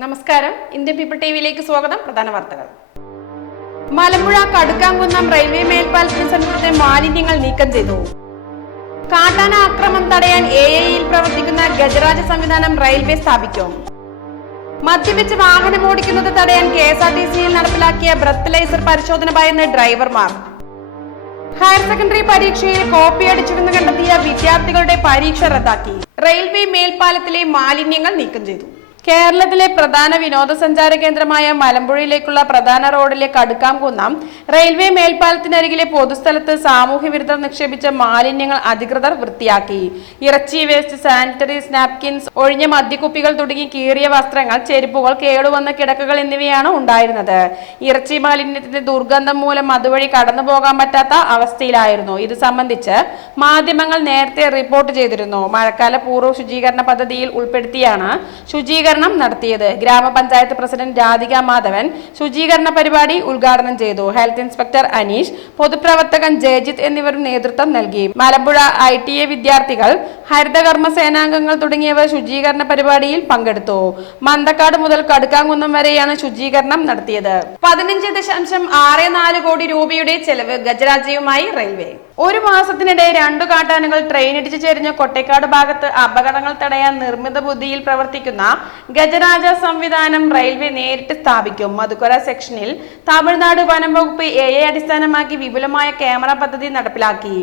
നമസ്കാരം. Indian people ടിവിയിലേക്ക് സ്വാഗതം. പ്രധാന വാർത്തകൾ. മലമ്പുഴ കടുക്കാംകുന്നം റെയിൽവേ മേൽപ്പാലത്തിന് സമീപത്തെ മാലിന്യങ്ങൾ നീക്കം ചെയ്തു. കാട്ടാന ആക്രമണം തടയാൻ എ പ്രവർത്തിക്കുന്ന ഗജരാജ സംവിധാനം റെയിൽവേ സ്ഥാപിക്കും. മദ്യപിച്ച് വാഹനം ഓടിക്കുന്നത് തടയാൻ കെ എസ് ആർ ടി സിയിൽ നടപ്പിലാക്കിയ ബ്രത്ത്ലൈസർ പരിശോധന ഭയന്ന് ഡ്രൈവർമാർ. ഹയർ സെക്കൻഡറി പരീക്ഷയിൽ കോപ്പി അടിച്ചുവെന്ന് കണ്ടെത്തിയ വിദ്യാർത്ഥികളുടെ പരീക്ഷ റദ്ദാക്കി. റെയിൽവേ മേൽപ്പാലത്തിലെ മാലിന്യങ്ങൾ നീക്കം ചെയ്തു. കേരളത്തിലെ പ്രധാന വിനോദസഞ്ചാര കേന്ദ്രമായ മലമ്പുഴയിലേക്കുള്ള പ്രധാന റോഡിലെ കടുക്കാംകുന്നം റെയിൽവേ മേൽപ്പാലത്തിനരികിലെ പൊതുസ്ഥലത്ത് സാമൂഹ്യ വിരുദ്ധർ നിക്ഷേപിച്ച മാലിന്യങ്ങൾ അധികൃതർ വൃത്തിയാക്കി. ഇറച്ചി വേസ്റ്റ് സാനിറ്ററി സ്നാപ്കിൻസ് ഒഴിഞ്ഞ മദ്യക്കുപ്പികൾ തുടങ്ങി കീറിയ വസ്ത്രങ്ങൾ ചെരുപ്പുകൾ കേടുവന്ന കിടക്കകൾ എന്നിവയാണ് ഉണ്ടായിരുന്നത്. ഇറച്ചി മാലിന്യത്തിന്റെ ദുർഗന്ധം മൂലം അതുവഴി കടന്നു പോകാൻ പറ്റാത്ത അവസ്ഥയിലായിരുന്നു. ഇത് സംബന്ധിച്ച് മാധ്യമങ്ങൾ നേരത്തെ റിപ്പോർട്ട് ചെയ്തിരുന്നു. മഴക്കാല പൂർവ ശുചീകരണ പദ്ധതിയിൽ ഉൾപ്പെടുത്തിയാണ് ശുചീകരണം നടത്തിയത്. ഗ്രാമപഞ്ചായത്ത് പ്രസിഡന്റ് രാധിക മാധവൻ ശുചീകരണ പരിപാടി ഉദ്ഘാടനം ചെയ്തു. ഹെൽത്ത് ഇൻസ്പെക്ടർ അനീഷ് പൊതുപ്രവർത്തകൻ ജയജിത്ത് എന്നിവരും നേതൃത്വം നൽകി. മലമ്പുഴ ഐ ടി എ വിദ്യാർത്ഥികൾ ഹരിതകർമ്മ സേനാംഗങ്ങൾ തുടങ്ങിയവർ ശുചീകരണ പരിപാടിയിൽ പങ്കെടുത്തു. മന്തക്കാട് മുതൽ കടുക്കാംകുന്നം വരെയാണ് ശുചീകരണം നടത്തിയത്. പതിനഞ്ച് ദശാംശം ആറ് നാല് കോടി രൂപയുടെ ചെലവ് ഗജരാജയുമായി റെയിൽവേ. ഒരു മാസത്തിനിടെ രണ്ടു കാട്ടാനകൾ ട്രെയിനിടിച്ച് ചെരിഞ്ഞ കൊട്ടേക്കാട് ഭാഗത്ത് അപകടങ്ങൾ തടയാൻ നിർമ്മിത ബുദ്ധിയിൽ പ്രവർത്തിക്കുന്ന ഗജരാജ സംവിധാനം റെയിൽവേ നേരിട്ട് സ്ഥാപിക്കും. മധുക്കര സെക്ഷനിൽ തമിഴ്നാട് വനം വകുപ്പ് എ എ അടിസ്ഥാനമാക്കി വിപുലമായ ക്യാമറ പദ്ധതി നടപ്പിലാക്കി.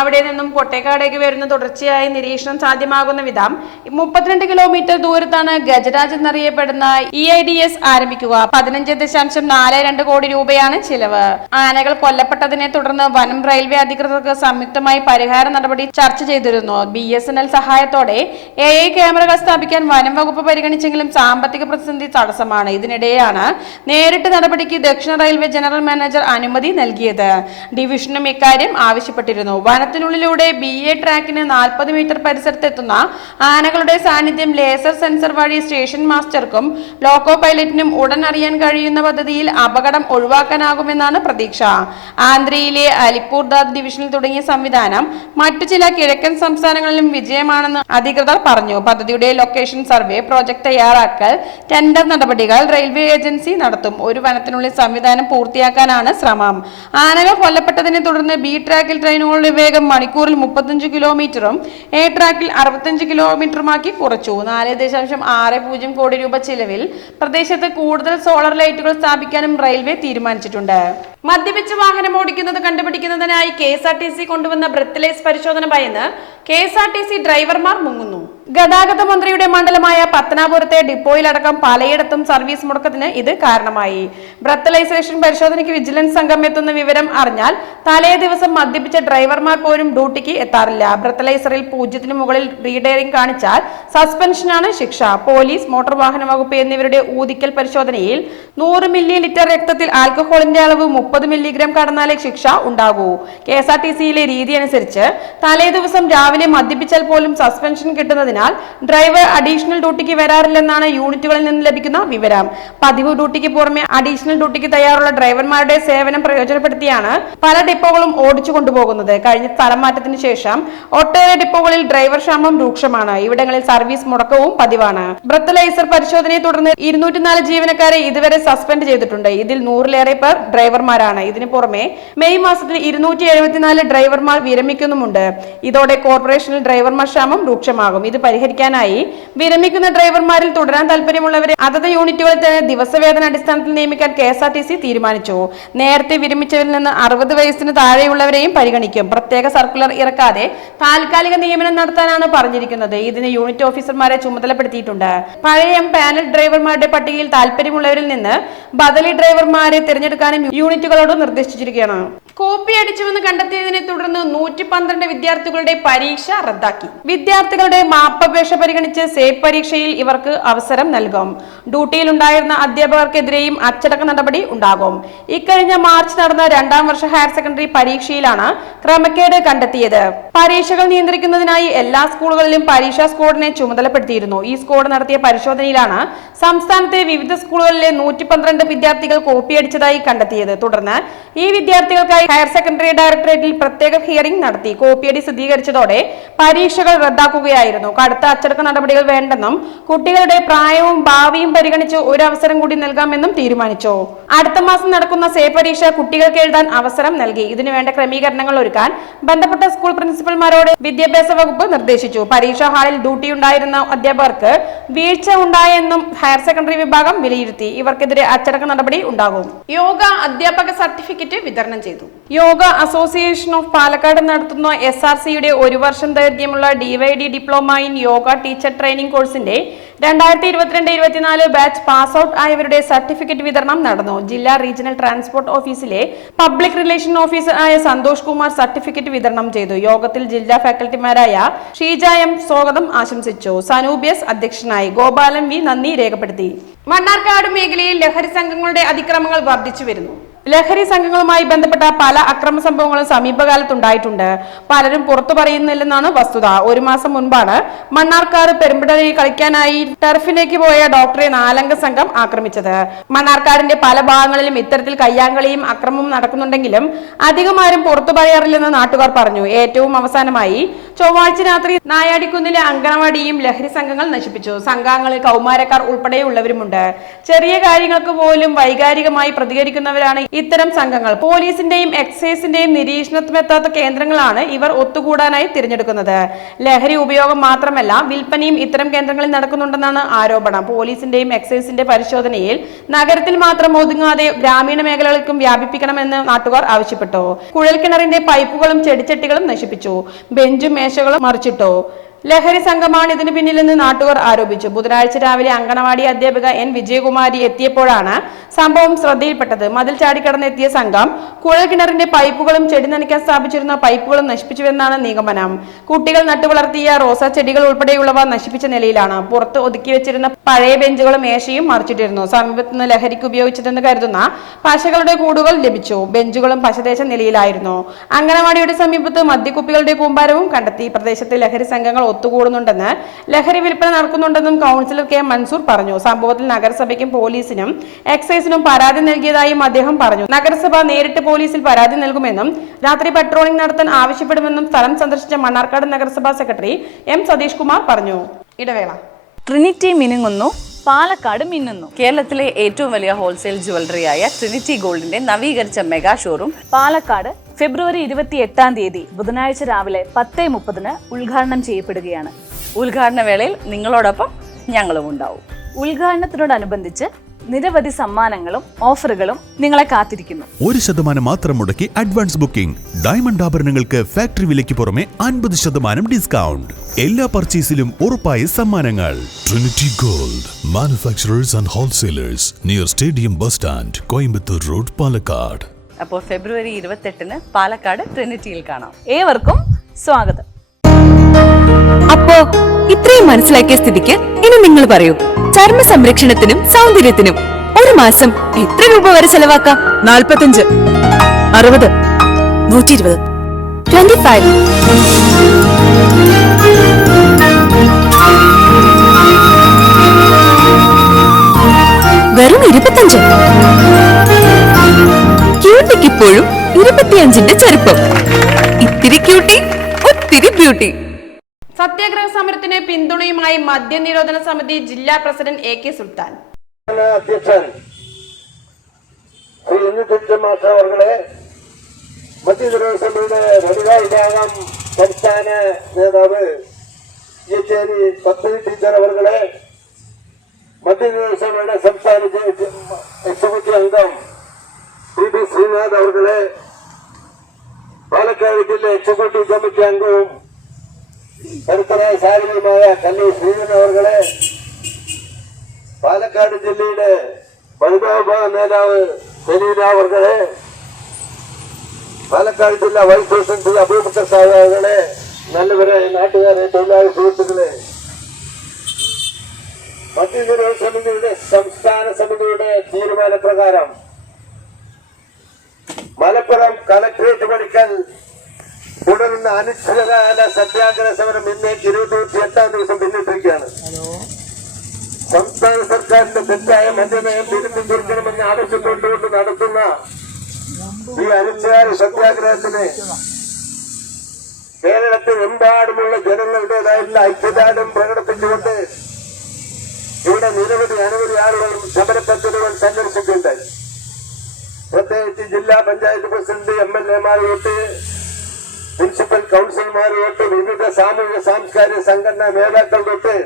അവിടെ നിന്നും കൊട്ടേക്കാടേക്ക് വരുന്ന തുടർച്ചയായ നിരീക്ഷണം സാധ്യമാകുന്ന വിധം മുപ്പത്തിരണ്ട് കിലോമീറ്റർ ദൂരത്താണ് ഗജരാജ് എന്നറിയപ്പെടുന്ന ഇ ഐ ഡി എസ് ആരംഭിക്കുക. പതിനഞ്ച് ദശാംശം നാല് രണ്ട് കോടി രൂപയാണ് ചിലവ്. ആനകൾ കൊല്ലപ്പെട്ടതിനെ തുടർന്ന് വനം റെയിൽവേ അധികൃതർക്ക് സംയുക്തമായി പരിഹാര നടപടി ചർച്ച ചെയ്തിരുന്നു. ബി എസ് എൻ എൽ സഹായത്തോടെ എ ഐ ക്യാമറകൾ സ്ഥാപിക്കാൻ വനം വകുപ്പ് പരിഗണിച്ചെങ്കിലും സാമ്പത്തിക പ്രതിസന്ധി തടസ്സമാണ്. ഇതിനിടെയാണ് നേരിട്ട് നടപടിക്ക് ദക്ഷിണ റെയിൽവേ ജനറൽ മാനേജർ അനുമതി നൽകിയത്. ഡിവിഷനും ഇക്കാര്യം ആവശ്യപ്പെട്ടിരുന്നു. വനത്തിനുള്ളിലൂടെ ബി എ ട്രാക്കിന് നാൽപ്പത് മീറ്റർ പരിസരത്തെത്തുന്ന ആനകളുടെ സാന്നിധ്യം ലേസർ സെൻസർ വഴി സ്റ്റേഷൻ മാസ്റ്റർക്കും ലോക്കോ പൈലറ്റിനും ഉടൻ അറിയാൻ കഴിയുന്ന പദ്ധതിയിൽ അപകടം ഒഴിവാക്കാനാകുമെന്നാണ് പ്രതീക്ഷ. ആന്ധ്രയിലെ അലിപ്പൂർദാദ് ഡിവിഷനിൽ തുടങ്ങിയ സംവിധാനം മറ്റു ചില കിഴക്കൻ സംസ്ഥാനങ്ങളിലും വിജയമാണെന്ന് അധികൃതർ പറഞ്ഞു. പദ്ധതിയുടെ ലൊക്കേഷൻ സർവേ പ്രോജക്ട് തയ്യാറാക്കൽ ടെൻഡർ നടപടികൾ റെയിൽവേ ഏജൻസി നടത്തും. ഒരു വനത്തിനുള്ളിൽ സംവിധാനം പൂർത്തിയാക്കാനാണ് ശ്രമം. ആനകൾ കൊല്ലപ്പെട്ടതിനെ തുടർന്ന് ബി ട്രാക്കിൽ ട്രെയിനുകളുടെ വേഗം മണിക്കൂറിൽ മുപ്പത്തഞ്ച് കിലോമീറ്ററും എ ട്രാക്കിൽ അറുപത്തഞ്ച് കിലോമീറ്ററുമാക്കി കുറച്ചു. നാല് ദശാംശം ആറ് പൂജ്യം കോടി രൂപ ചിലവിൽ പ്രദേശത്ത് കൂടുതൽ സോളാർ ലൈറ്റുകൾ സ്ഥാപിക്കാനും റെയിൽവേ തീരുമാനിച്ചിട്ടുണ്ട്. മദ്യപിച്ച് വാഹനം ഓടിക്കുന്നത് കണ്ടുപിടിക്കുന്നതിനായി K S R T C കൊണ്ടുവന്ന ബ്രത്ത്ലേസ് പരിശോധന ഭയന്ന് K S R T C ഡ്രൈവർമാർ മുങ്ങുന്നു. ഗതാഗത മന്ത്രിയുടെ മണ്ഡലമായ പത്തനാപുരത്തെ ഡിപ്പോയിലടക്കം പലയിടത്തും സർവീസ് മുടക്കത്തിന് ഇത് കാരണമായി. ബ്രത്തലൈസേഷൻ പരിശോധനയ്ക്ക് വിജിലൻസ് സംഘം എത്തുന്ന വിവരം അറിഞ്ഞാൽ തലേ ദിവസം മദ്യപിച്ച ഡ്രൈവർമാർ പോലും ഡ്യൂട്ടിക്ക് എത്താറില്ല. ബ്രത്തലൈസറിൽ പൂജ്യത്തിന് മുകളിൽ റീഡയറിംഗ് കാണിച്ചാൽ സസ്പെൻഷനാണ് ശിക്ഷ. പോലീസ് മോട്ടോർ വാഹന വകുപ്പ് എന്നിവരുടെ ഊതിക്കൽ പരിശോധനയിൽ നൂറ് മില്ലി ലിറ്റർ രക്തത്തിൽ ആൽക്കഹോളിന്റെ അളവ് മുപ്പത് മില്ലിഗ്രാം കടന്നാലേ ശിക്ഷ ഉണ്ടാകൂ. കെ എസ് ആർ ടി സിയിലെ രീതി അനുസരിച്ച് തലേ ദിവസം രാവിലെ മദ്യപിച്ചാൽ പോലും സസ്പെൻഷൻ കിട്ടുന്നതിനാൽ ഡ്രൈവർ അഡീഷണൽ ഡ്യൂട്ടിക്ക് വരാറില്ലെന്നാണ് യൂണിറ്റുകളിൽ നിന്ന് ലഭിക്കുന്ന വിവരം. പതിവ് ഡ്യൂട്ടിക്ക് പുറമെ അഡീഷണൽ ഡ്യൂട്ടിക്ക് തയ്യാറുള്ള ഡ്രൈവർമാരുടെ സേവനം പ്രയോജനപ്പെടുത്തിയാണ് പല ഡിപ്പോകളും ഓടിച്ചു കൊണ്ടുപോകുന്നത്. കഴിഞ്ഞ സ്ഥലം മാറ്റത്തിന് ശേഷം ഒട്ടേറെ ഡിപ്പോകളിൽ ഡ്രൈവർ ക്ഷാമം രൂക്ഷമാണ്. ഇവിടങ്ങളിൽ സർവീസ് മുടക്കവും പതിവാണ്. ബ്രത്തലൈസർ പരിശോധനയെ തുടർന്ന് ഇരുന്നൂറ്റിനാല് ജീവനക്കാരെ ഇതുവരെ സസ്പെൻഡ് ചെയ്തിട്ടുണ്ട്. ഇതിൽ നൂറിലേറെ പേർ ഡ്രൈവർമാരാണ്. ഇതിനു പുറമെ മെയ് മാസത്തിൽ ഇരുന്നൂറ്റി ഡ്രൈവർമാർ വിരമിക്കുന്നുമുണ്ട്. ഇതോടെ കോർപ്പറേഷനിൽ ഡ്രൈവർമാർ ക്ഷാമം രൂക്ഷമാകും. ഇത് പരിഹരിക്കാനായി വിരമിക്കുന്ന ഡ്രൈവർമാരിൽ തുടരാൻ താല്പര്യമുള്ളവരെ അതത് യൂണിറ്റുകളിൽ തന്നെ ദിവസവേതന അടിസ്ഥാനത്തിൽ നിയമിക്കാൻ K S R T C തീരുമാനിച്ചു. നേരത്തെ വിരമിച്ചവരിൽ നിന്ന് അറുപത് വയസ്സിന് താഴെയുള്ളവരെയും പരിഗണിക്കും. പ്രത്യേക സർക്കുലർ ഇറക്കാതെ താൽക്കാലിക നിയമനം നടത്താനാണ് പറഞ്ഞിരിക്കുന്നത്. ഇതിന് യൂണിറ്റ് ഓഫീസർമാരെ ചുമതലപ്പെടുത്തിയിട്ടുണ്ട്. പഴയ പാനൽ ഡ്രൈവർമാരുടെ പട്ടികയിൽ താല്പര്യമുള്ളവരിൽ നിന്ന് ബദലി ഡ്രൈവർമാരെ തിരഞ്ഞെടുക്കാനും യൂണിറ്റുകളോട് നിർദ്ദേശിച്ചിരിക്കുകയാണ്. കോപ്പി അടിച്ചുവെന്ന് കണ്ടെത്തിയതിനെ തുടർന്ന് നൂറ്റി പന്ത്രണ്ട് വിദ്യാർത്ഥികളുടെ പരീക്ഷ റദ്ദാക്കി. വിദ്യാർത്ഥികളുടെ മാപ്പപേക്ഷ പരിഗണിച്ച് സേഫ് പരീക്ഷയിൽ ഇവർക്ക് അവസരം നൽകും. ഡ്യൂട്ടിയിൽ ഉണ്ടായിരുന്ന അധ്യാപകർക്കെതിരെയും അച്ചടക്ക നടപടി ഉണ്ടാകും. ഇക്കഴിഞ്ഞ മാർച്ച് നടന്ന രണ്ടാം വർഷ ഹയർ സെക്കൻഡറി പരീക്ഷയിലാണ് ക്രമക്കേട് കണ്ടെത്തിയത്. പരീക്ഷകൾ നിയന്ത്രിക്കുന്നതിനായി എല്ലാ സ്കൂളുകളിലും പരീക്ഷാ സ്കോഡിനെ ചുമതലപ്പെടുത്തിയിരുന്നു. ഈ സ്കോഡ് നടത്തിയ പരിശോധനയിലാണ് സംസ്ഥാനത്തെ വിവിധ സ്കൂളുകളിലെ നൂറ്റി വിദ്യാർത്ഥികൾ കോപ്പിയടിച്ചതായി കണ്ടെത്തിയത്. തുടർന്ന് ഈ വിദ്യാർത്ഥികൾക്കായി ഹയർ സെക്കൻഡറി ഡയറക്ടറേറ്റിൽ പ്രത്യേക ഹിയറിംഗ് നടത്തി. കോപ്പിയടി സ്ഥിരീകരിച്ചതോടെ പരീക്ഷകൾ റദ്ദാക്കുകയായിരുന്നു. കടുത്ത അച്ചടക്ക നടപടികൾ വേണ്ടെന്നും കുട്ടികളുടെ പ്രായവും ഭാവിയും പരിഗണിച്ച് ഒരു അവസരം കൂടി നൽകാമെന്നും തീരുമാനിച്ചു. അടുത്ത മാസം നടക്കുന്ന സേ പരീക്ഷ കുട്ടികൾക്ക് എഴുതാൻ അവസരം നൽകി. ഇതിനുവേണ്ട ക്രമീകരണങ്ങൾ ഒരുക്കാൻ ബന്ധപ്പെട്ട സ്കൂൾ പ്രിൻസിപ്പൽമാരോട് വിദ്യാഭ്യാസ വകുപ്പ് നിർദ്ദേശിച്ചു. പരീക്ഷാ ഹാളിൽ ഡ്യൂട്ടി ഉണ്ടായിരുന്ന അധ്യാപകർക്ക് വീഴ്ച ഉണ്ടായെന്നും ഹയർ സെക്കൻഡറി വിഭാഗം വിലയിരുത്തി. ഇവർക്കെതിരെ അച്ചടക്ക നടപടി ഉണ്ടാകും. യോഗ അധ്യാപക സർട്ടിഫിക്കറ്റ് വിതരണം ചെയ്തു. യോഗ അസോസിയേഷൻ ഓഫ് പാലക്കാട് നടത്തുന്ന എസ് ആർ സിയുടെ ഒരു വർഷം ദൈർഘ്യമുള്ള ഡിവൈഡി diploma in yoga teacher training കോഴ്സിന്റെ രണ്ടായിരത്തി ഇരുപത്തിരണ്ട് ഇരുപത്തിനാല് ബാച്ച് പാസ് ഔട്ട് ആയവരുടെ സർട്ടിഫിക്കറ്റ് വിതരണം നടന്നു. ജില്ലാ റീജിയണൽ ട്രാൻസ്പോർട്ട് ഓഫീസിലെ പബ്ലിക് റിലേഷൻ ഓഫീസർ ആയ സന്തോഷ് കുമാർ സർട്ടിഫിക്കറ്റ് വിതരണം ചെയ്തു. യോഗത്തിൽ ജില്ലാ ഫാക്കൽറ്റിമാരായ ഷീജ എം സ്വാഗതം ആശംസിച്ചു. സനൂബിയസ് അധ്യക്ഷനായി ഗോപാലൻ വി നന്ദി രേഖപ്പെടുത്തി. മണ്ണാർക്കാട് മേഖലയിൽ ലഹരി സംഘങ്ങളുടെ അതിക്രമങ്ങൾ വർദ്ധിച്ചു വരുന്നു. ലഹരി സംഘങ്ങളുമായി ബന്ധപ്പെട്ട പല അക്രമ സംഭവങ്ങളും സമീപകാലത്തുണ്ടായിട്ടുണ്ട്. പലരും പുറത്തു പറയുന്നില്ലെന്നാണ് വസ്തുത. ഒരു മാസം മുൻപാണ് മണ്ണാർക്കാട് പെരുമ്പിടലിൽ കളിക്കാനായി ടർഫിലേക്ക് പോയ ഡോക്ടറെ നാലംഗ സംഘം ആക്രമിച്ചത്. മണ്ണാർക്കാടിന്റെ പല ഭാഗങ്ങളിലും ഇത്തരത്തിൽ കയ്യാങ്കളിയും അക്രമവും നടക്കുന്നുണ്ടെങ്കിലും അധികം ആരും പുറത്തു പറയാറില്ലെന്ന് നാട്ടുകാർ പറഞ്ഞു. ഏറ്റവും അവസാനമായി ചൊവ്വാഴ്ച രാത്രി നായാടിക്കുന്നിലെ അങ്കണവാടിയും ലഹരി സംഘങ്ങൾ നശിപ്പിച്ചു. സംഘങ്ങളിൽ കൗമാരക്കാർ ഉൾപ്പെടെയുള്ളവരുമുണ്ട്. ചെറിയ കാര്യങ്ങൾക്ക് പോലും വൈകാരികമായി പ്രതികരിക്കുന്നവരാണ് ഇത്തരം സംഘങ്ങൾ പോലീസിന്റെയും എക്സൈസിന്റെയും നിരീക്ഷണത്തിലെത്താത്ത കേന്ദ്രങ്ങളാണ് ഇവർ ഒത്തുകൂടാനായി തിരഞ്ഞെടുക്കുന്നത്. ലഹരി ഉപയോഗം മാത്രമല്ല വിൽപ്പനയും ഇത്തരം കേന്ദ്രങ്ങളിൽ നടക്കുന്നുണ്ടെന്നാണ് ആരോപണം. പോലീസിന്റെയും എക്സൈസിന്റെ പരിശോധനയിൽ നഗരത്തിൽ മാത്രം ഒതുങ്ങാതെ ഗ്രാമീണ മേഖലകൾക്കും വ്യാപിപ്പിക്കണമെന്ന് നാട്ടുകാർ ആവശ്യപ്പെട്ടു. കുഴൽക്കിണറിന്റെ പൈപ്പുകളും ചെടിച്ചട്ടികളും നശിപ്പിച്ചു. ബെഞ്ചും മേശകളും മറിച്ചിട്ടു. ലഹരി സംഘമാണ് ഇതിന് പിന്നിലെന്ന് നാട്ടുകാർ ആരോപിച്ചു. ബുധനാഴ്ച രാവിലെ അങ്കണവാടി അധ്യാപിക എൻ. വിജയകുമാരി എത്തിയപ്പോഴാണ് സംഭവം ശ്രദ്ധയിൽപ്പെട്ടത്. മതിൽ ചാടിക്കടന്നെത്തിയ സംഘം കുഴൽക്കിണറിന്റെ പൈപ്പുകളും ചെടി നനയ്ക്കാൻ സ്ഥാപിച്ചിരുന്ന പൈപ്പുകളും നശിപ്പിച്ചുവെന്നാണ് നിഗമനം. കുട്ടികൾ നട്ടുവളർത്തിയ റോസാ ചെടികൾ ഉൾപ്പെടെയുള്ളവ നശിപ്പിച്ച നിലയിലാണ്. പുറത്ത് ഒതുക്കി വെച്ചിരുന്ന പഴയ ബെഞ്ചുകളും മേശയും മറിച്ചിട്ടിരുന്നു. സമീപത്ത് നിന്ന് ലഹരിക്ക് ഉപയോഗിച്ചിട്ടെന്ന് കരുതുന്ന പശകളുടെ കൂടുകൾ ലഭിച്ചു. ബെഞ്ചുകളും പശദേശ നിലയിലായിരുന്നു. അങ്കണവാടിയുടെ സമീപത്ത് മദ്യക്കുപ്പികളുടെ കൂമ്പാരവും കണ്ടെത്തി. പ്രദേശത്തെ ലഹരി സംഘങ്ങൾ ഒത്തുകൂടുന്നുണ്ടെന്ന് ലഹരി വിൽപ്പന നടക്കുന്നുണ്ടെന്നും കൗൺസിലർ കെ മൻസൂർ പറഞ്ഞു. സംഭവത്തിൽ നഗരസഭയ്ക്കും പോലീസിനും എക്സൈസിനും പരാതി നൽകിയതായും അദ്ദേഹം പറഞ്ഞു. നഗരസഭ നേരിട്ട് പോലീസിൽ പരാതി നൽകുമെന്നും രാത്രി പട്രോളിംഗ് നടത്താൻ ആവശ്യപ്പെടുമെന്നും സ്ഥലം സന്ദർശിച്ച മണ്ണാർക്കാട് നഗരസഭാ സെക്രട്ടറി എം സതീഷ് കുമാർ പറഞ്ഞു. ഇടവേള. ട്രിനിറ്റി മിനുങ്ങുന്നു പാലക്കാട് മിന്നുന്നു. കേരളത്തിലെ ഏറ്റവും വലിയ ഹോൾസെയിൽ ജുവലറിയായ ട്രിനിറ്റി ഗോൾഡിന്റെ നവീകരിച്ച മെഗാ ഷോറൂം പാലക്കാട് ഫെബ്രുവരി ഇരുപത്തി എട്ടാം തീയതി ബുധനാഴ്ച രാവിലെ പത്തേ മുപ്പതിന് ഉദ്ഘാടനം ചെയ്യപ്പെടുകയാണ്. ഉദ്ഘാടന വേളയിൽ നിങ്ങളോടൊപ്പം ഞങ്ങളും ഉണ്ടാവും. ഉദ്ഘാടനത്തിനോടനുബന്ധിച്ച് നിരവധി സമ്മാനങ്ങളും ഓഫറുകളും നിങ്ങളെ കാത്തിരിക്കുന്നു. ഒരു ശതമാനം മാത്രം മുടക്കി അഡ്വാൻസ് ബുക്കിംഗ്. ഡയമണ്ട് ആഭരണങ്ങൾക്ക് ഫാക്ടറി വിലയ്ക്ക് പുറമെ അൻപത് ശതമാനം ഡിസ്കൗണ്ട്. എല്ലാ പർച്ചേസിലും ഉറപ്പായ സമ്മാനങ്ങൾ. Trinity gold manufacturers and wholesalers near stadium bus stand Coimbatore road Palakkad അപ്പോൾ ഫെബ്രുവരി ഇരുപത്തെട്ടിന് പാലക്കാട് ട്രിനിറ്റിയിൽ കാണാം. ഏവർക്കും സ്വാഗതം. അപ്പോ ഇത്രയും മനസ്സിലാക്കിയ സ്ഥിതിക്ക് ഇനി നിങ്ങൾ പറയൂ ചർമ്മ സംരക്ഷണത്തിനും സൗന്ദര്യത്തിനും ഒരു മാസം എത്ര രൂപ വരെ ചെലവാക്കാം? നാൽപ്പത്തഞ്ച് അറുപത് നൂറ്റി ഇരുപത് ട്വന്റി ഫൈവ് വെറും ഇരുപത്തഞ്ച്. ക്യൂട്ടിക്ക് ഇപ്പോഴും ഇരുപത്തിയഞ്ചിന്റെ ചെറുപ്പം ഇത്തിരി ക്യൂട്ടി ഒത്തിരി ബ്യൂട്ടി സത്യാഗ്രഹ സമരത്തിന് പിന്തുണയുമായി മദ്യനിരോധന സമിതി ജില്ലാ പ്രസിഡന്റ് എ കെ സുൽത്താൻ അധ്യക്ഷൻ ശ്രീ ഉണ്ണിത്തുറ്റ മാഷ സമിതിയുടെ വനിതാ വിഭാഗം സംസ്ഥാന നേതാവ് യെച്ചേരി പത്മനി ടീച്ചർ അവർകളെ മധ്യനിരോധ സമിതിയുടെ സംസ്ഥാന എക്സിക്യൂട്ടീവ് അംഗം പി ബി ശ്രീനാഥ് അവർകളെ പാലക്കാട് ജില്ലാ എക്സിക്യൂട്ടീവ് കമ്മിറ്റി അംഗവും കരുത്തരായ സാരഥിയുമായ കല്ലി ശ്രീധരൻ അവർകളെ പാലക്കാട് ജില്ലയുടെ വനിതാ വിഭാഗ നേതാവ് സലീന അവർകളെ പാലക്കാട് ജില്ലാ വൈസ് പ്രസിഡന്റ് അബൂബക്കർ സാഹിബുകളെ നല്ലവരെ നാട്ടുകാരെ തൊഴിലാളി സുഹൃത്തുക്കളെ മധ്യനിരോധ സമിതിയുടെ സംസ്ഥാന സമിതിയുടെ തീരുമാനപ്രകാരം മലപ്പുറം കലക്ട്രേറ്റ് പണിക്കൽ തുടരുന്ന അനിശ്ചിതകാല സത്യാഗ്രഹ സമരം ഇന്ന് ഇരുപത്തി എട്ടാം ദിവസം പിന്നിട്ടിരിക്കുകയാണ്. സംസ്ഥാന സർക്കാരിന്റെ തെറ്റായ മദ്യനയം തിരുത്തി തീർക്കണമെന്ന് ആവശ്യപ്പെട്ടുകൊണ്ട് നടത്തുന്ന ഈ അനിശ്ചിതകാല സത്യാഗ്രഹത്തിന് കേരളത്തിൽ എമ്പാടുമുള്ള ജനങ്ങളുടേതായിട്ടുള്ള ഐക്യദാർഢ്യം പ്രകടിപ്പിച്ചുകൊണ്ട് ഇവിടെ നിരവധി അനവധി ആളുകൾ സമരപദ്ധതികൾ സന്ദർശിക്കുകയുണ്ടായി പ്രത്യേകിച്ച് ജില്ലാ പഞ്ചായത്ത് പ്രസിഡന്റ് എം എൽ എമാർ തൊട്ട് മുനിസിപ്പൽ കൗൺസിലർമാർ തൊട്ട് വിവിധ സാമൂഹിക സാംസ്കാരിക സംഘടനാ നേതാക്കൾ തൊട്ട്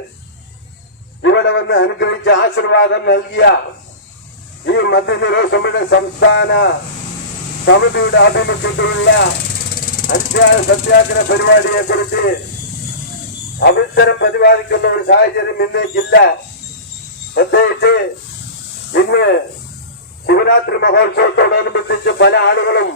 ഇവിടെ വന്ന് അനുഗ്രഹിച്ച ആശീർവാദം നൽകിയ ഈ മദ്യനിരോധയുടെ സംസ്ഥാന സമിതിയുടെ ആഭിമുഖ്യത്തിലുള്ള അധ്യായ സത്യാഗ്രഹ പരിപാടിയെ കുറിച്ച് അവിത്തരം പ്രതിപാദിക്കുന്ന ഒരു സാഹചര്യം ഇന്നേക്കില്ല പ്രത്യേകിച്ച് ഇന്ന് ശിവരാത്രി മഹോത്സവത്തോടനുബന്ധിച്ച് പല ആളുകളും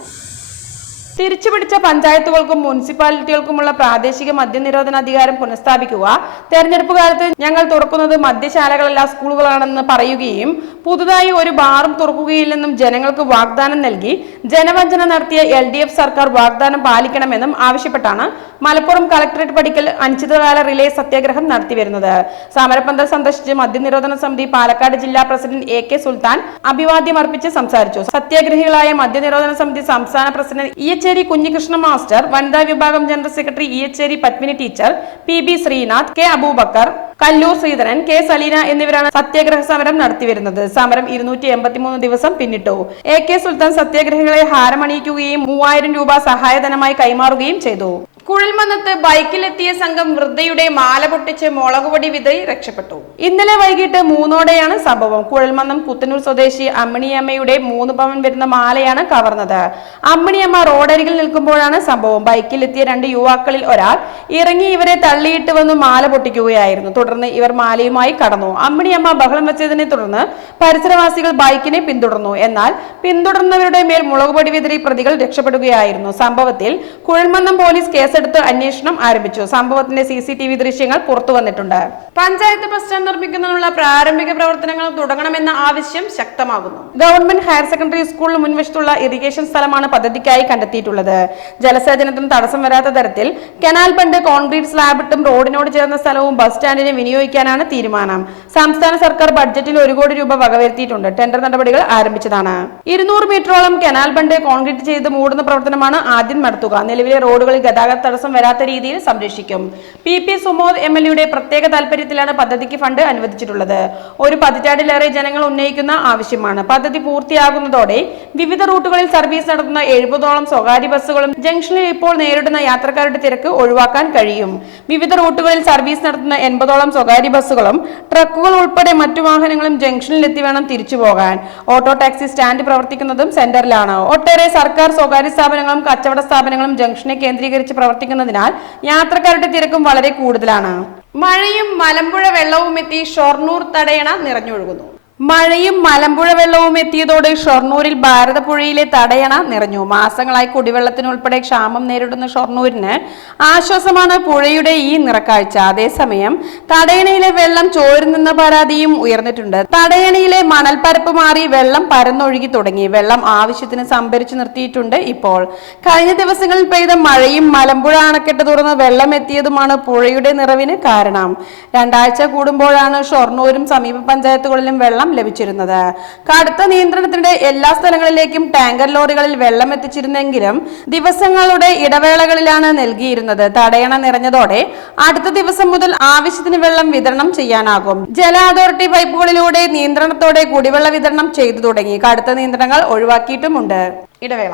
തിരിച്ചുപിടിച്ച പഞ്ചായത്തുകൾക്കും മുനിസിപ്പാലിറ്റികൾക്കുമുള്ള പ്രാദേശിക മദ്യനിരോധന അധികാരം പുനഃസ്ഥാപിക്കുക. തെരഞ്ഞെടുപ്പ് കാലത്ത് ഞങ്ങൾ തുറക്കുന്നത് മദ്യശാലകളല്ല സ്കൂളുകളാണെന്ന് പറയുകയും പുതുതായി ഒരു ബാറും തുറക്കുകയില്ലെന്നും ജനങ്ങൾക്ക് വാഗ്ദാനം നൽകി. ജനവഞ്ചന നടത്തിയ എൽ സർക്കാർ വാഗ്ദാനം പാലിക്കണമെന്നും ആവശ്യപ്പെട്ടാണ് മലപ്പുറം കളക്ടറേറ്റ് പടിക്കൽ അനിശ്ചിതകാല റിലേ സത്യാഗ്രഹം നടത്തിവരുന്നത്. സമരപന്തൽ സന്ദർശിച്ച് മദ്യനിരോധന സമിതി പാലക്കാട് ജില്ലാ പ്രസിഡന്റ് എ കെ സുൽത്താൻ അഭിവാദ്യം അർപ്പിച്ച് സംസാരിച്ചു. സത്യാഗ്രഹികളായ മദ്യനിരോധന സമിതി സംസ്ഥാന പ്രസിഡന്റ് ഇയച്ചേരി കുഞ്ഞികൃഷ്ണ മാസ്റ്റർ വനിതാ വിഭാഗം general secretary Iyacheri Padmini teacher P B Sreenath K Abubakar Kallur Sreedharan K Saleena എന്നിവരാണ് സത്യാഗ്രഹ സമരം നടത്തിവരുന്നത്. സമരം ഇരുന്നൂറ്റി എൺപത്തിമൂന്ന് ദിവസം പിന്നിട്ടു. എ കെ സുൽത്താൻ സത്യാഗ്രഹികളെ ഹാരമണിയിക്കുകയും മൂവായിരം രൂപ സഹായധനമായി കൈമാറുകയും ചെയ്തു. കുഴൽമന്നത്ത് ബൈക്കിലെത്തിയ സംഘം വൃദ്ധയുടെ മാല പൊട്ടിച്ച് മുളകുപൊടി വിതറി രക്ഷപ്പെട്ടു. ഇന്നലെ വൈകിട്ട് മൂന്നോടെയാണ് സംഭവം. കുഴൽമന്നം കുത്തനൂർ സ്വദേശി അമ്മിണിയമ്മയുടെ മൂന്ന് പവൻ വരുന്ന മാലയാണ് കവർന്നത്. അമ്മിണിയമ്മ റോഡരികിൽ നിൽക്കുമ്പോഴാണ് സംഭവം. ബൈക്കിലെത്തിയ രണ്ട് യുവാക്കളിൽ ഒരാൾ ഇറങ്ങി ഇവരെ തള്ളിയിട്ട് വന്ന് മാല പൊട്ടിക്കുകയായിരുന്നു. തുടർന്ന് ഇവർ മാലയുമായി കടന്നു. അമ്മിണിയമ്മ ബഹളം വെച്ചതിനെ തുടർന്ന് പരിസരവാസികൾ ബൈക്കിനെ പിന്തുടർന്നു. എന്നാൽ പിന്തുടർന്നവരുടെ മേൽ മുളകുപൊടി വിതറി പ്രതികൾ രക്ഷപ്പെടുകയായിരുന്നു. സംഭവത്തിൽ കുഴൽമന്നം പോലീസ് കേസെടുത്ത് അന്വേഷണം ആരംഭിച്ചു. സംഭവത്തിന്റെ സി സി ടി വി ദൃശ്യങ്ങൾ പുറത്തു വന്നിട്ടുണ്ട്. പഞ്ചായത്ത് ബസ് സ്റ്റാൻഡ് നിർമ്മിക്കുന്നതിനുള്ള പ്രാരംഭിക പ്രവർത്തനങ്ങൾ തുടങ്ങണമെന്ന ആവശ്യം ശക്തമാകുന്നു. ഗവൺമെന്റ് ഹയർ സെക്കൻഡറി സ്കൂളിന് മുൻവശത്തുള്ള ഇറിഗേഷൻ സ്ഥലമാണ് പദ്ധതിക്കായി കണ്ടെത്തിയിട്ടുള്ളത്. ജലസേചനത്തിന് തടസ്സം വരാത്ത തരത്തിൽ കനാൽ ബണ്ട് കോൺക്രീറ്റ് സ്ലാബ് ഇട്ടും റോഡിനോട് ചേർന്ന സ്ഥലവും ബസ് സ്റ്റാൻഡിനെ വിനിയോഗിക്കാനാണ് തീരുമാനം. സംസ്ഥാന സർക്കാർ ബഡ്ജറ്റിൽ ഒരു കോടി രൂപ വകവരുത്തിയിട്ടുണ്ട്. ടെൻഡർ നടപടികൾ ആരംഭിച്ചതാണ്. ഇരുന്നൂറ് മീറ്ററോളം കനാൽ ബണ്ട് കോൺക്രീറ്റ് ചെയ്ത് മൂടുന്ന പ്രവർത്തനമാണ് ആദ്യം നടത്തുക. നിലവിലെ റോഡുകളിൽ ഗതാഗത തടസ്സം വരാത്ത രീതിയിൽ സംരക്ഷിക്കും. P P Sumod M L എയുടെ പ്രത്യേക താല്പര്യത്തിലാണ് പദ്ധതിക്ക് ഫണ്ട് അനുവദിച്ചിട്ടുള്ളത്. ഒരു പതിറ്റാണ്ടിലേറെ ജനങ്ങൾ ഉന്നയിക്കുന്ന ആവശ്യമാണ്. പദ്ധതി പൂർത്തിയാകുന്നതോടെ വിവിധ റൂട്ടുകളിൽ സർവീസ് നടത്തുന്ന എഴുപതോളം സ്വകാര്യ ബസ്സുകളും ജംഗ്ഷനിൽ ഇപ്പോൾ നേരിടുന്ന യാത്രക്കാരുടെ തിരക്ക് ഒഴിവാക്കാൻ കഴിയും. വിവിധ റൂട്ടുകളിൽ സർവീസ് നടത്തുന്ന എൺപതോളം സ്വകാര്യ ബസ്സുകളും ട്രക്കുകൾ ഉൾപ്പെടെ മറ്റു വാഹനങ്ങളും ജംഗ്ഷനിൽ എത്തി വേണം തിരിച്ചു പോകാൻ. ഓട്ടോ ടാക്സി സ്റ്റാൻഡ് പ്രവർത്തിക്കുന്നതും സെന്ററിലാണ്. ഒട്ടേറെ സർക്കാർ സ്വകാര്യ സ്ഥാപനങ്ങളും കച്ചവട സ്ഥാപനങ്ങളും ജംഗ്ഷനെ കേന്ദ്രീകരിച്ച് പ്രവർത്തിക്കുന്നതിനാൽ യാത്രക്കാരുടെ തിരക്കും വളരെ കൂടുതലാണ്. മഴയും മലമ്പുഴ വെള്ളവും എത്തി ഷൊർണൂർ തടയണ നിറഞ്ഞൊഴുകുന്നു. മഴയും മലമ്പുഴ വെള്ളവും എത്തിയതോടെ ഷൊർണൂരിൽ ഭാരതപ്പുഴയിലെ തടയണ നിറഞ്ഞു. മാസങ്ങളായി കുടിവെള്ളത്തിനുൾപ്പെടെ ക്ഷാമം നേരിടുന്ന ഷൊർണൂരിന് ആശ്വാസമാണ് പുഴയുടെ ഈ നിറക്കാഴ്ച. അതേസമയം തടയണയിലെ വെള്ളം ചോരുന്നെന്ന പരാതിയും ഉയർന്നിട്ടുണ്ട്. തടയണയിലെ മണൽപ്പരപ്പ് മാറി വെള്ളം പരന്നൊഴുകി തുടങ്ങി. വെള്ളം ആവശ്യത്തിന് സംഭരിച്ചു നിർത്തിയിട്ടുണ്ട് ഇപ്പോൾ. കഴിഞ്ഞ ദിവസങ്ങളിൽ പെയ്ത മഴയും മലമ്പുഴ അണക്കെട്ട് തുറന്ന് വെള്ളം എത്തിയതുമാണ് പുഴയുടെ നിറവിന് കാരണം. രണ്ടാഴ്ച കൂടുമ്പോഴാണ് ഷൊർണൂരും സമീപ പഞ്ചായത്തുകളിലും വെള്ളം ലഭിച്ചിരുന്നത്. കടുത്ത നിയന്ത്രണത്തിന്റെ എല്ലാ സ്ഥലങ്ങളിലേക്കും ടാങ്കർ ലോറികളിൽ വെള്ളം എത്തിച്ചിരുന്നെങ്കിലും ദിവസങ്ങളുടെ ഇടവേളകളിലാണ് നൽകിയിരുന്നത്. തടയണ നിറഞ്ഞതോടെ അടുത്ത ദിവസം മുതൽ ആവശ്യത്തിന് വെള്ളം വിതരണം ചെയ്യാനാകും. ജല അതോറിറ്റി പൈപ്പുകളിലൂടെ നിയന്ത്രണത്തോടെ കുടിവെള്ള വിതരണം ചെയ്തു തുടങ്ങി. കടുത്ത നിയന്ത്രണങ്ങൾ ഒഴിവാക്കിയിട്ടുമുണ്ട്. ഇടവേള.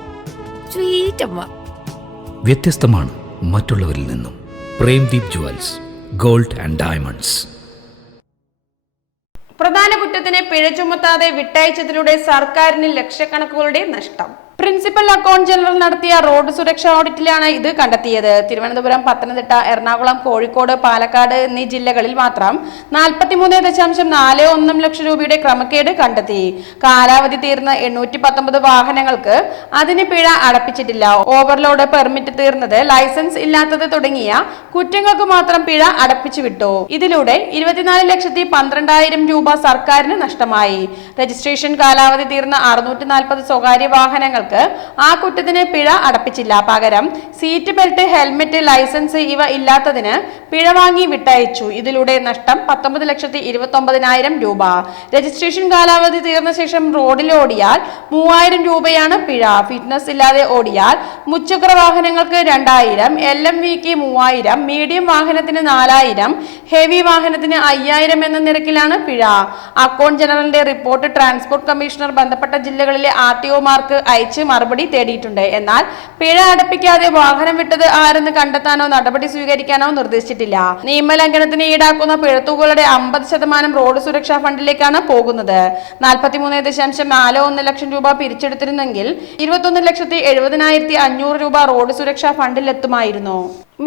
സ്വീറ്റ് അമ്മ വ്യത്യസ്തമാണ് മറ്റുള്ളവരിൽ നിന്നും. Premdeep jewels gold and diamonds. പ്രധാന കുറ്റത്തിന് പിഴ ചുമത്താതെ വിട്ടയച്ചതിലൂടെ സർക്കാരിന് ലക്ഷക്കണക്കുകളുടെ നഷ്ടം. പ്രിൻസിപ്പൽ അക്കൗണ്ട് ജനറൽ നടത്തിയ റോഡ് സുരക്ഷാ ഓഡിറ്റിലാണ് ഇത് കണ്ടെത്തിയത്. തിരുവനന്തപുരം പത്തനംതിട്ട എറണാകുളം കോഴിക്കോട് പാലക്കാട് എന്നീ ജില്ലകളിൽ മാത്രം നാൽപ്പത്തിമൂന്ന് ദശാംശം നാല് ഒന്നും ലക്ഷം രൂപയുടെ ക്രമക്കേട് കണ്ടെത്തി. കാലാവധി തീർന്ന എണ്ണൂറ്റി പത്തൊമ്പത് വാഹനങ്ങൾക്ക് അതിന് പിഴ അടപ്പിച്ചിട്ടില്ല. ഓവർലോഡ് പെർമിറ്റ് തീർന്നത് ലൈസൻസ് ഇല്ലാത്തത് തുടങ്ങിയ കുറ്റങ്ങൾക്ക് മാത്രം പിഴ അടപ്പിച്ചു വിട്ടു. ഇതിലൂടെ ഇരുപത്തിനാല് ലക്ഷത്തി പന്ത്രണ്ടായിരം രൂപ സർക്കാരിന് നഷ്ടമായി. രജിസ്ട്രേഷൻ കാലാവധി തീർന്ന അറുന്നൂറ്റി നാൽപ്പത് സ്വകാര്യ വാഹനങ്ങൾക്ക് ആ കുറ്റത്തിന് പിഴ അടപ്പിച്ചില്ല. പകരം സീറ്റ് ബെൽറ്റ് ഹെൽമെറ്റ് ലൈസൻസ് ഇവ ഇല്ലാത്തതിന് പിഴ വാങ്ങി വിട്ടയച്ചു. ഇതിലൂടെ നഷ്ടം പത്തൊമ്പത് ലക്ഷത്തി ഇരുപത്തി ഒമ്പതിനായിരം രൂപ. രജിസ്ട്രേഷൻ കാലാവധി തീർന്ന ശേഷം റോഡിൽ ഓടിയാൽ മൂവായിരം രൂപയാണ് പിഴ. ഫിറ്റ്നസ് ഇല്ലാതെ ഓടിയാൽ മുച്ചക്ര വാഹനങ്ങൾക്ക് രണ്ടായിരം എൽ എം വിക്ക് മൂവായിരം മീഡിയം വാഹനത്തിന് നാലായിരം ഹെവി വാഹനത്തിന് അയ്യായിരം എന്ന നിരക്കിലാണ് പിഴ. അക്കൗണ്ട് ജനറലിന്റെ റിപ്പോർട്ട് ട്രാൻസ്പോർട്ട് കമ്മീഷണർ ബന്ധപ്പെട്ട ജില്ലകളിലെ ആർ ടി ഒമാർക്ക് അയച്ച് മറുപടി തേടിയിട്ടുണ്ട്. എന്നാൽ പിഴ അടപ്പിക്കാതെ വാഹനം വിട്ടത് ആരെന്ന് കണ്ടെത്താനോ നടപടി സ്വീകരിക്കാനോ നിർദ്ദേശിച്ചിട്ടില്ല. നിയമലംഘനത്തിന് ഈടാക്കുന്ന പിഴത്തുകളുടെ അമ്പത് ശതമാനം റോഡ് സുരക്ഷാ ഫണ്ടിലേക്കാണ് പോകുന്നത്. നാൽപ്പത്തിമൂന്ന് ദശാംശം നാല് ഒന്ന് ലക്ഷം രൂപ പിരിച്ചെടുത്തിരുന്നെങ്കിൽ ഇരുപത്തൊന്ന് ലക്ഷത്തി എഴുപതിനായിരത്തി അഞ്ഞൂറ് രൂപ റോഡ് സുരക്ഷാ ഫണ്ടിൽ എത്തുമായിരുന്നു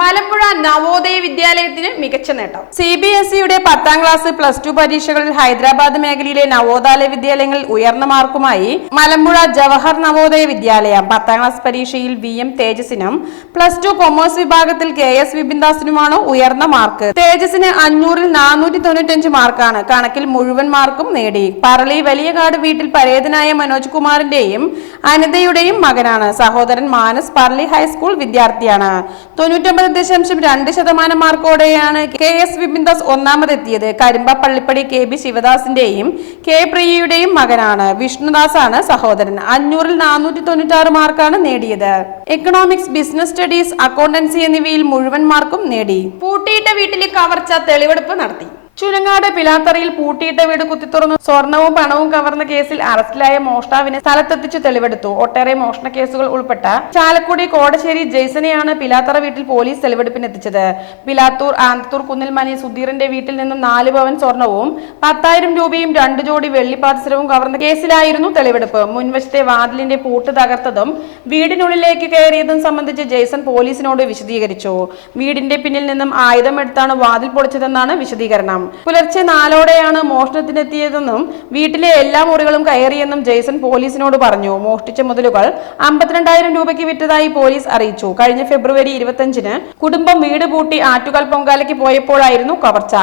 മലമ്പുഴ നവോദയ വിദ്യാലയത്തിന് മികച്ച നേട്ടം. സി ബി എസ് ഇയുടെ പത്താം ക്ലാസ് പ്ലസ് ടു പരീക്ഷകളിൽ ഹൈദരാബാദ് മേഖലയിലെ നവോദയ വിദ്യാലയങ്ങളിൽ ഉയർന്ന മാർക്കുമായി മലമ്പുഴ ജവഹർ നവോദയ വിദ്യാലയം. പത്താം ക്ലാസ് പരീക്ഷയിൽ വി എം തേജസിനും പ്ലസ് ടു കൊമേഴ്സ് വിഭാഗത്തിൽ കെ എസ് വിപിൻദാസിനുമാണ് ഉയർന്ന മാർക്ക്. തേജസിന് അഞ്ഞൂറിൽ നാനൂറ്റി തൊണ്ണൂറ്റഞ്ച് മാർക്കാണ് കണക്കിൽ മുഴുവൻ മാർക്കും നേടി. പറളി വലിയകാട് വീട്ടിൽ പരേതനായ മനോജ് കുമാറിന്റെയും അനിതയുടെയും മകനാണ്. സഹോദരൻ മാനസ് പറളി ഹൈസ്കൂൾ വിദ്യാർത്ഥിയാണ്. തൊണ്ണൂറ്റൊമ്പത് ദശാംശം രണ്ട് ശതമാനം മാർക്കോടെയാണ് കെ എസ് വിപിൻദാസ് ഒന്നാമതെത്തിയത്. കരിമ്പ പള്ളിപ്പടി കെ ബി ശിവദാസിന്റെയും കെ പ്രിയയുടെയും മകനാണ്. വിഷ്ണുദാസാണ് സഹോദരൻ. അഞ്ഞൂറിൽ നാനൂറ്റി തൊണ്ണൂറ്റാറ് മാർക്കാണ് നേടിയത്. എക്കണോമിക്സ് ബിസിനസ് സ്റ്റഡീസ് അക്കൗണ്ടൻസി എന്നിവയിൽ മുഴുവൻ മാർക്കും നേടി. പൂട്ടിയിട്ട വീട്ടിലെ കവർച്ച തെളിവെടുപ്പ് നടത്തി. ചുരങ്ങാട് പിലാത്തറയിൽ പൂട്ടിയിട്ട വീട് കുത്തിത്തുറന്നു സ്വർണവും പണവും കവർന്ന കേസിൽ അറസ്റ്റിലായ മോഷ്ടാവിനെ സ്ഥലത്തെത്തിച്ച് തെളിവെടുത്തു. ഒട്ടേറെ മോഷണ കേസുകൾ ഉൾപ്പെട്ട ചാലക്കുടി കോടശ്ശേരി ജെയ്സനെയാണ് പിലാത്തറ വീട്ടിൽ പോലീസ് തെളിവെടുപ്പിനെത്തിച്ചത്. പിലാത്തൂർ ആന്തൂർ കുന്നിൽമനി സുധീറിന്റെ വീട്ടിൽ നിന്നും നാല് പവൻ സ്വർണവും പത്തായിരം രൂപയും രണ്ടു ജോഡി വെള്ളിപ്പാദസരവും കവർന്ന കേസിലായിരുന്നു തെളിവെടുപ്പ്. മുൻവശത്തെ വാതിലിന്റെ പൂട്ട് തകർത്തതും വീടിനുള്ളിലേക്ക് കയറിയതും സംബന്ധിച്ച് ജെയ്സൺ പോലീസിനോട് വിശദീകരിച്ചു. വീടിന്റെ പിന്നിൽ നിന്നും ആയുധമെടുത്താണ് വാതിൽ പൊളിച്ചതെന്നാണ് വിശദീകരണം. പുലർച്ചെ നാലോടെയാണ് മോഷണത്തിനെത്തിയതെന്നും വീട്ടിലെ എല്ലാ മുറികളും കയറിയെന്നും ജെയ്സൺ പോലീസിനോട് പറഞ്ഞു. മോഷ്ടിച്ച മുതലുകൾ അമ്പത്തിരണ്ടായിരം രൂപയ്ക്ക് വിറ്റതായി പോലീസ് അറിയിച്ചു. കഴിഞ്ഞ ഫെബ്രുവരി ഇരുപത്തിയഞ്ചിന് കുടുംബം വീട് പൂട്ടി ആറ്റുകാൽ പൊങ്കാലയ്ക്ക് പോയപ്പോഴായിരുന്നു കവർച്ച.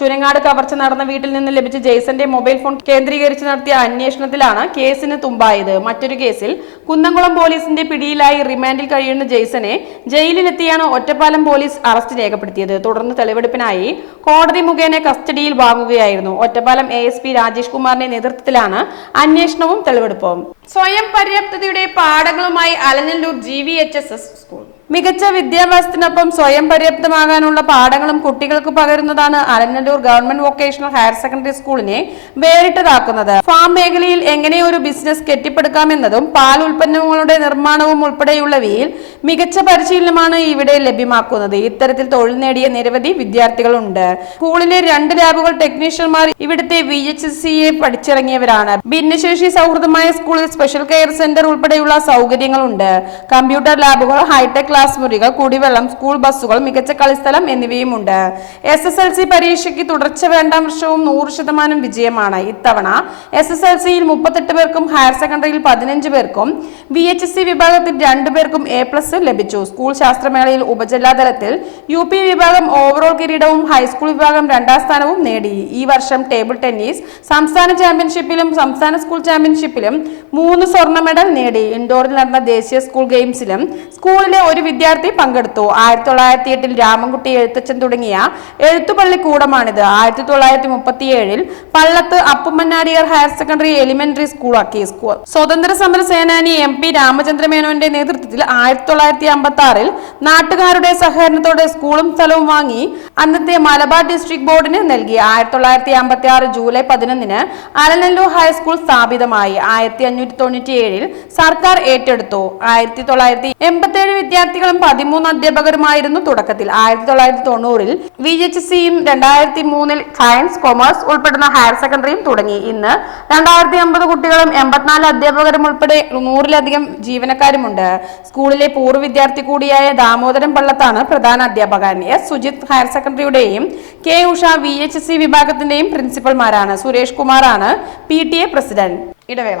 ചുരങ്ങാട് കവർച്ച നടന്ന വീട്ടിൽ നിന്ന് ലഭിച്ച ജെയ്സന്റെ മൊബൈൽ ഫോൺ കേന്ദ്രീകരിച്ച് നടത്തിയ അന്വേഷണത്തിലാണ് കേസിന് തുമ്പായത്. മറ്റൊരു കേസിൽ കുന്നംകുളം പോലീസിന്റെ പിടിയിലായി റിമാൻഡിൽ കഴിയുന്ന ജെയ്സനെ ജയിലിലെത്തിയാണ് ഒറ്റപ്പാലം പോലീസ് അറസ്റ്റ് രേഖപ്പെടുത്തിയത്. തുടർന്ന് തെളിവെടുപ്പിനായി കോടതി മുഖേന കസ്റ്റഡിയിൽ വാങ്ങുകയായിരുന്നു. Ottapalam A S P Rajesh കുമാറിന്റെ നേതൃത്വത്തിലാണ് അന്വേഷണവും തെളിവെടുപ്പും. സ്വയം പര്യാപ്തതയുടെ പാഠങ്ങളുമായി Alanallur G V H S S school മികച്ച വിദ്യാഭ്യാസത്തിനൊപ്പം സ്വയം പര്യാപ്തമാകാനുള്ള പാഠങ്ങളും കുട്ടികൾക്ക് പകരുന്നതാണ് Alanallur government vocational higher secondary സ്കൂളിനെ വേറിട്ടതാക്കുന്നത്. ഫാം മേഖലയിൽ എങ്ങനെ ഒരു ബിസിനസ് കെട്ടിപ്പടുക്കാമെന്നതും പാൽ ഉൽപ്പന്നങ്ങളുടെ നിർമ്മാണവും ഉൾപ്പെടെയുള്ളവയിൽ മികച്ച പരിശീലനമാണ് ഇവിടെ ലഭ്യമാക്കുന്നത്. ഇത്തരത്തിൽ തൊഴിൽ നേടിയ നിരവധി വിദ്യാർത്ഥികളുണ്ട്. സ്കൂളിലെ രണ്ട് ലാബുകൾ ടെക്നീഷ്യന്മാർ ഇവിടുത്തെ വി എച്ച് എസ് സിയെ പഠിച്ചിറങ്ങിയവരാണ്. ഭിന്നശേഷി സൗഹൃദമായ സ്കൂളിൽ സ്പെഷ്യൽ കെയർ സെന്റർ ഉൾപ്പെടെയുള്ള സൗകര്യങ്ങളുണ്ട്. കമ്പ്യൂട്ടർ ലാബുകൾ ഹൈടെക് ക്ലാസ് മുറികൾ കുടിവെള്ളം സ്കൂൾ ബസ്സുകൾ മികച്ച കളിസ്ഥലം എന്നിവയുമുണ്ട്. എസ് എസ് എൽ സി പരീക്ഷയ്ക്ക് തുടർച്ച രണ്ടാം വർഷവും നൂറ് ശതമാനം വിജയമാണ്. ഇത്തവണ എസ് എസ് എൽ സിയിൽ മുപ്പത്തെട്ട് പേർക്കും ഹയർ സെക്കൻഡറിയിൽ പതിനഞ്ച് പേർക്കും വി എച്ച് സി വിഭാഗത്തിൽ രണ്ടു പേർക്കും എ പ്ലസ് ലഭിച്ചു. സ്കൂൾ ശാസ്ത്രമേളയിൽ ഉപജില്ലാതലത്തിൽ യു പി വിഭാഗം ഓവറോൾ കിരീടവും ഹൈസ്കൂൾ വിഭാഗം രണ്ടാം സ്ഥാനവും നേടി. ഈ വർഷം ടേബിൾ ടെന്നീസ് സംസ്ഥാന ചാമ്പ്യൻഷിപ്പിലും സംസ്ഥാന സ്കൂൾ ചാമ്പ്യൻഷിപ്പിലും മൂന്ന് സ്വർണ മെഡൽ നേടി. ഇൻഡോറിൽ നടന്ന ദേശീയ സ്കൂൾ ഗെയിംസിലും സ്കൂളിലെ ഒരു വിദ്യാർത്ഥി പങ്കെടുത്തു. ആയിരത്തി തൊള്ളായിരത്തി എട്ടിൽ രാമൻകുട്ടി എഴുത്തച്ഛൻ തുടങ്ങിയ എഴുത്തുപള്ളി കൂടമാണിത്. ആയിരത്തി തൊള്ളായിരത്തി മുപ്പത്തി ഏഴിൽ Pallath Appumannariyar higher secondary elementary സ്കൂളാക്കി. School സ്വതന്ത്ര സമര സേനാനി എം പി രാമചന്ദ്രമേനോന്റെ നേതൃത്വത്തിൽ ആയിരത്തി തൊള്ളായിരത്തി അമ്പത്തി ആറിൽ നാട്ടുകാരുടെ സഹകരണത്തോടെ സ്കൂളും സ്ഥലവും വാങ്ങി അന്നത്തെ മലബാർ ഡിസ്ട്രിക്ട് ബോർഡിന് നൽകി. ആയിരത്തി തൊള്ളായിരത്തി അമ്പത്തി ആറ് ജൂലൈ പതിനൊന്നിന് അലനല്ലൂർ ഹൈസ്കൂൾ സ്ഥാപിതമായി. ആയിരത്തി അഞ്ഞൂറ്റി തൊണ്ണൂറ്റി ഏഴിൽ സർക്കാർ ഏറ്റെടുത്തു. ആയിരത്തി തൊള്ളായിരത്തി എൺപത്തി ഏഴ് വിദ്യാർത്ഥികളും പതിമൂന്ന് അധ്യാപകരുമായിരുന്നു തുടക്കത്തിൽ. ആയിരത്തി തൊള്ളായിരത്തി തൊണ്ണൂറിൽ വി എച്ച് സിയും രണ്ടായിരത്തി മൂന്നിൽ സയൻസ് കൊമേഴ്സ് ഉൾപ്പെടുന്ന ഹയർ സെക്കൻഡറിയും തുടങ്ങി. ഇന്ന് രണ്ടായിരത്തി അമ്പത് കുട്ടികളും എൺപത്തിനാല് അധ്യാപകരും ഉൾപ്പെടെ നൂറിലധികം ജീവനക്കാരുമുണ്ട്. സ്കൂളിലെ പൂർവ വിദ്യാർത്ഥി കൂടിയായ ദാമോദരൻ പള്ളത്താണ് പ്രധാന അധ്യാപകൻ. S. Sujith higher സെക്കൻഡറിയുടെയും K. Usha V H C വിഭാഗത്തിന്റെയും പ്രിൻസിപ്പൽമാരാണ്. സുരേഷ് കുമാറാണ് പി. ടി. A president. ഇടവേള.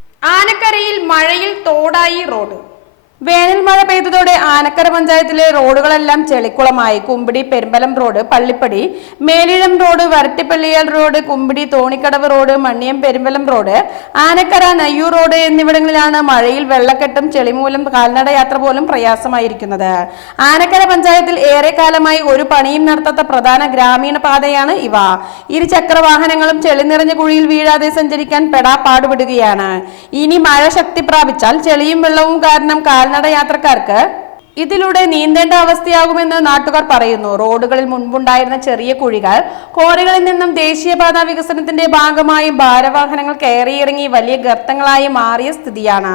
ആനക്കരയിൽ മഴയിൽ തോടായി റോഡ്. വേനൽ മഴ പെയ്തതോടെ ആനക്കര പഞ്ചായത്തിലെ റോഡുകളെല്ലാം ചെളിക്കുളമായി. Kumbidi Perumbalam road Pallippadi Melizham road Varattippalliyal road Kumbidi Thonikkadavu road Manniyam Perumbalam road Anakkara Nayyur road എന്നിവിടങ്ങളിലാണ് മഴയിൽ വെള്ളക്കെട്ടും ചെളിമൂലം കാൽനട യാത്ര പോലും പ്രയാസമായിരിക്കുന്നത്. ആനക്കര പഞ്ചായത്തിൽ ഏറെക്കാലമായി ഒരു പണിയും നടത്താത്ത പ്രധാന ഗ്രാമീണ പാതയാണ് ഇവ. ഇരുചക്ര വാഹനങ്ങളും ചെളി നിറഞ്ഞ കുഴിയിൽ വീഴാതെ സഞ്ചരിക്കാൻ പെടാ പാടുപെടുകയാണ്. ഇനി മഴ ശക്തി പ്രാപിച്ചാൽ ചെളിയും വെള്ളവും കാരണം കാൽനട യാത്രക്കാർക്ക് ഇതിലൂടെ നീന്തേണ്ട അവസ്ഥയാകുമെന്ന് നാട്ടുകാർ പറയുന്നു. റോഡുകളിൽ മുൻപുണ്ടായിരുന്ന ചെറിയ കുഴികൾ കോറികളിൽ നിന്നും ദേശീയപാത വികസനത്തിന്റെ ഭാഗമായി ഭാരവാഹനങ്ങൾ കയറിയിറങ്ങി വലിയ ഗർത്തങ്ങളായി മാറിയ സ്ഥിതിയാണ്.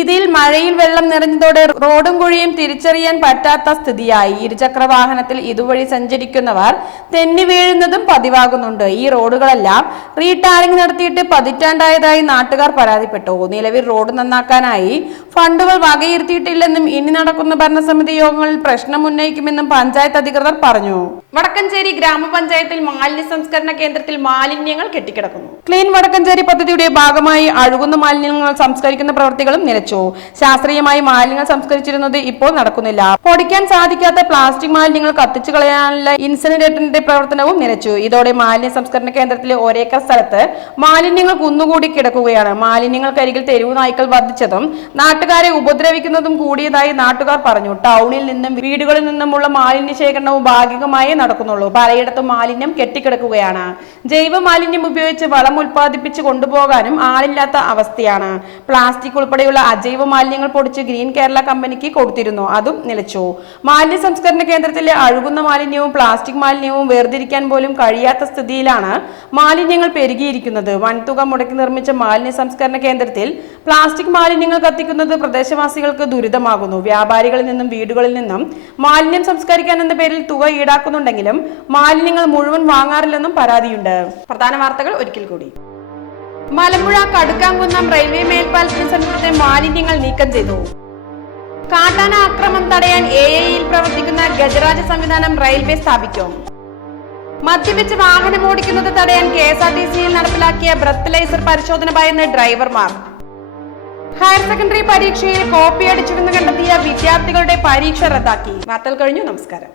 ഇതിൽ മഴയിൽ വെള്ളം നിറഞ്ഞതോടെ റോഡും കുഴിയും തിരിച്ചറിയാൻ പറ്റാത്ത സ്ഥിതിയായി. ഇരുചക്ര വാഹനത്തിൽ ഇതുവഴി സഞ്ചരിക്കുന്നവർ തെന്നി വീഴുന്നതും പതിവാകുന്നുണ്ട്. ഈ റോഡുകളെല്ലാം റീടാറിംഗ് നടത്തിയിട്ട് പതിറ്റാണ്ടായതായി നാട്ടുകാർ പരാതിപ്പെട്ടു. നിലവിൽ റോഡ് നന്നാക്കാനായി ഫണ്ടുകൾ വകയിരുത്തിയിട്ടില്ലെന്നും ഇനി നടക്കുന്ന ഭരണസമിതി യോഗങ്ങളിൽ പ്രശ്നം ഉന്നയിക്കുമെന്നും പഞ്ചായത്ത് അധികൃതർ പറഞ്ഞു. വടക്കഞ്ചേരി ഗ്രാമപഞ്ചായത്തിൽ മാലിന്യ സംസ്കരണ കേന്ദ്രത്തിൽ മാലിന്യങ്ങൾ കെട്ടിക്കിടക്കുന്നു. ക്ലീൻ വടക്കഞ്ചേരി പദ്ധതിയുടെ ഭാഗമായി അഴുകുന്ന മാലിന്യങ്ങൾ സംസ്കരിക്കുന്ന പ്രവൃത്തികളും നിലച്ചു. ശാസ്ത്രീയമായി മാലിന്യങ്ങൾ സംസ്കരിച്ചിരുന്നത് ഇപ്പോൾ നടക്കുന്നില്ല. പൊടിക്കാൻ സാധിക്കാത്ത പ്ലാസ്റ്റിക് മാലിന്യങ്ങൾ കത്തിച്ചു കളയാനുള്ള ഇൻസിനറേറ്ററിന്റെ പ്രവർത്തനവും നിലച്ചു. ഇതോടെ മാലിന്യ സംസ്കരണ കേന്ദ്രത്തിലെ ഒരേക്കർ സ്ഥലത്ത് മാലിന്യങ്ങൾ കുന്നുകൂടി കിടക്കുകയാണ്. മാലിന്യങ്ങൾക്കരികിൽ തെരുവു നായ്ക്കൾ വർദ്ധിച്ചതും നാട്ടുകാരെ ഉപദ്രവിക്കുന്നതും കൂടിയതായി നാട്ടുകാർ പറഞ്ഞു. ടൗണിൽ നിന്നും വീടുകളിൽ നിന്നുമുള്ള മാലിന്യ ശേഖരണവും ഭാഗികമായേ നടക്കുന്നുള്ളൂ. പലയിടത്തും മാലിന്യം കെട്ടിക്കിടക്കുകയാണ്. ജൈവ മാലിന്യം ഉപയോഗിച്ച് വളം ഉൽപ്പാദിപ്പിച്ച് കൊണ്ടുപോകാനും ആളില്ലാത്ത അവസ്ഥയാണ്. പ്ലാസ്റ്റിക് ഉൾപ്പെടെയുള്ള അജൈവ മാലിന്യങ്ങൾ പൊടിച്ച് ഗ്രീൻ കേരള കമ്പനിക്ക് കൊടുത്തിരുന്നു. അതും നിലച്ചു. മാലിന്യ സംസ്കരണ കേന്ദ്രത്തിലെ അഴുകുന്ന മാലിന്യവും പ്ലാസ്റ്റിക് മാലിന്യവും വേർതിരിക്കാൻ പോലും കഴിയാത്ത സ്ഥിതിയിലാണ് മാലിന്യങ്ങൾ പെരുകിയിരിക്കുന്നത്. വൻതുക മുടക്കി നിർമ്മിച്ച മാലിന്യ സംസ്കരണ കേന്ദ്രത്തിൽ പ്ലാസ്റ്റിക് മാലിന്യങ്ങൾ കത്തിക്കുന്നത് പ്രദേശവാസികൾക്ക് ദുരിതമാകുന്നു. വ്യാപാരികളിൽ നിന്നും വീടുകളിൽ നിന്നും മാലിന്യം സംസ്കരിക്കാൻ എന്ന പേരിൽ തുക ഈടാക്കുന്നുണ്ടെങ്കിലും മാലിന്യങ്ങൾ മുഴുവൻ വാങ്ങാറില്ലെന്നും പരാതിയുണ്ട്. പ്രധാന വാർത്തകൾ ഒരിക്കൽ കൂടി. മലമ്പുഴ കടുക്കാംകുന്നം റെയിൽവേ മേൽപ്പാലത്തിന് സമീപത്തെ മാലിന്യങ്ങൾ നീക്കം ചെയ്തു. കാട്ടാന ആക്രമണം തടയാൻ എ ഐയിൽ പ്രവർത്തിക്കുന്ന ഗജരാജ സംവിധാനം റെയിൽവേ സ്ഥാപിക്കും. മദ്യപിച്ച് വാഹനം ഓടിക്കുന്നത് തടയാൻ കെ എസ് ആർ ടി സിയിൽ നടപ്പിലാക്കിയ ബ്രത്ത് ലൈസർ പരിശോധന ഭയന്ന് ഡ്രൈവർമാർ. ഹയർ സെക്കൻഡറി പരീക്ഷയിൽ കോപ്പി അടിച്ചുവെന്ന് കണ്ടെത്തിയ വിദ്യാർത്ഥികളുടെ പരീക്ഷ റദ്ദാക്കി. വാർത്തകൾ കഴിഞ്ഞു. നമസ്കാരം.